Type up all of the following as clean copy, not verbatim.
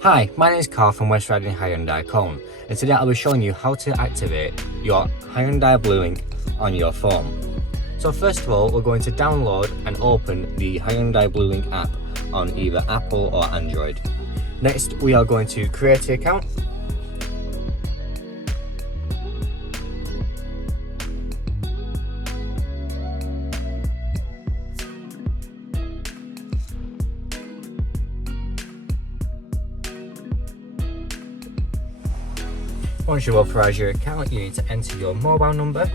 Hi, my name is Carl from West Riding Hyundai Cone, and today I'll be showing you how to activate your Hyundai Bluelink on your phone. So first of all, we're going to download and open the Hyundai Bluelink app on either Apple or Android. Next, we are going to create an account. Once you authorize your account, you need to enter your mobile number,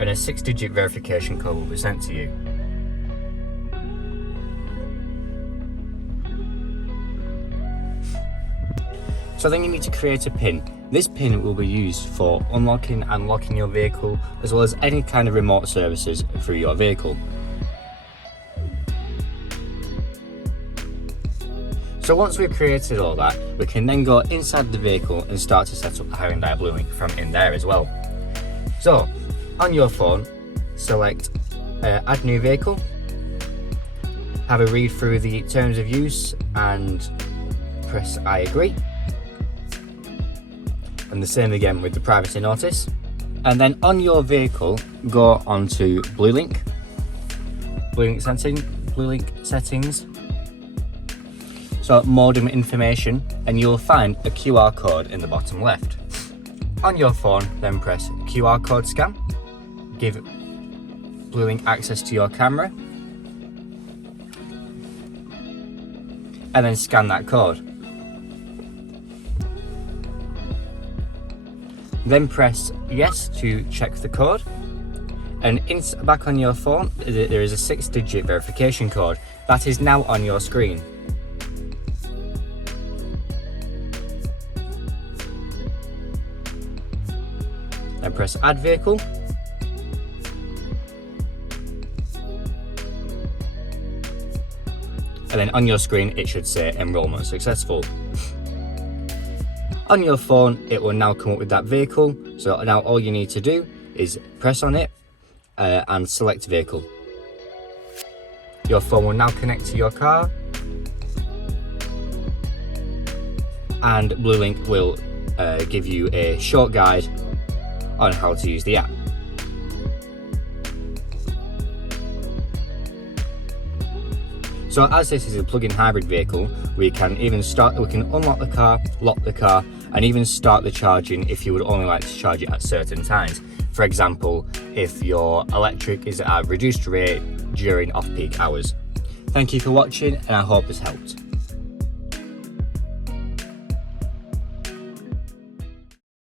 and a 6-digit verification code will be sent to you. So then you need to create a PIN. This PIN will be used for unlocking and locking your vehicle, as well as any kind of remote services through your vehicle. So once we've created all that, we can then go inside the vehicle and start to set up the Hyundai Bluelink from in there as well. So on your phone, select add new vehicle, have a read through the terms of use and press I agree. And the same again with the privacy notice. And then on your vehicle, go onto Bluelink settings. So modem information, and you'll find a QR code in the bottom left. On your phone, then press QR code scan. Give Bluelink access to your camera. And then scan that code. Then press yes to check the code, and back on your phone there is a 6-digit verification code that is now on your screen. Then press add vehicle, and then on your screen it should say enrollment successful. On your phone, it will now come up with that vehicle. So now all you need to do is press on it and select vehicle. Your phone will now connect to your car, and Bluelink will give you a short guide on how to use the app. So as this is a plug-in hybrid vehicle, we can unlock the car, lock the car, and even start the charging if you would only like to charge it at certain times. For example, if your electric is at a reduced rate during off-peak hours. Thank you for watching, and I hope this helped.